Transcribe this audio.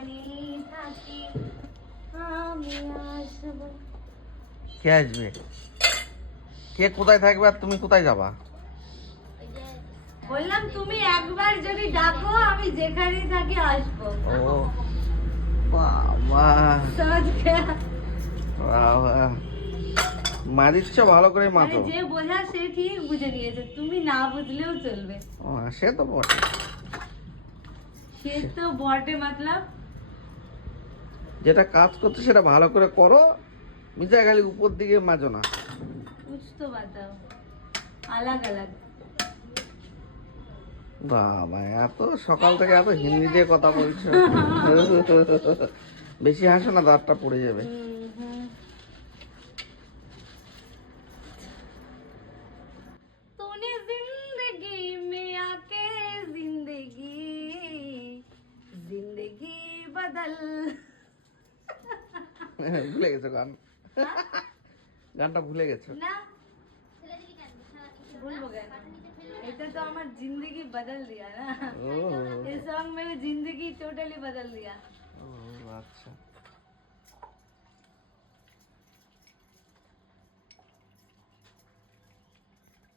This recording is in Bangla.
যেখানেই থাকি আমি আসবো। কে আসবে? কে কোথায় থাকবে আর তুমি কোথায় যাবা? বললাম তুমি একবার যদি ডাকো আমি যেখানেই থাকি আসবো। ও বাবা, সহজ খেয়া। বাবা মারিচ্ছ, ভালো করে মানে মাতো। যে বোঝা সে ঠিক বুঝে নিয়েছে, তুমি না বুঝলেও চলবে। ও, সে তো বটে। সে তো বটে মতলব যেটা কাজ করছো সেটা ভালো করে করো, মিজা খালি উপর দিকে মাজো না। कुछ तो बताओ अलग अलग। বাবা, এত সকাল থেকে এত হিন্দি দিয়ে কথা বলছো। বেশি হাসো না, দাঁতটা পড়ে যাবে। तूने जिंदगी में आके जिंदगी जिंदगी बदल। ভুলে গেছো গান, গানটা ভুলে গেছো। না भूल गए, এটা তো আমার जिंदगी बदल दिया ना। ও ये सॉन्ग मेरी जिंदगी टोटली बदल दिया। ও, আচ্ছা।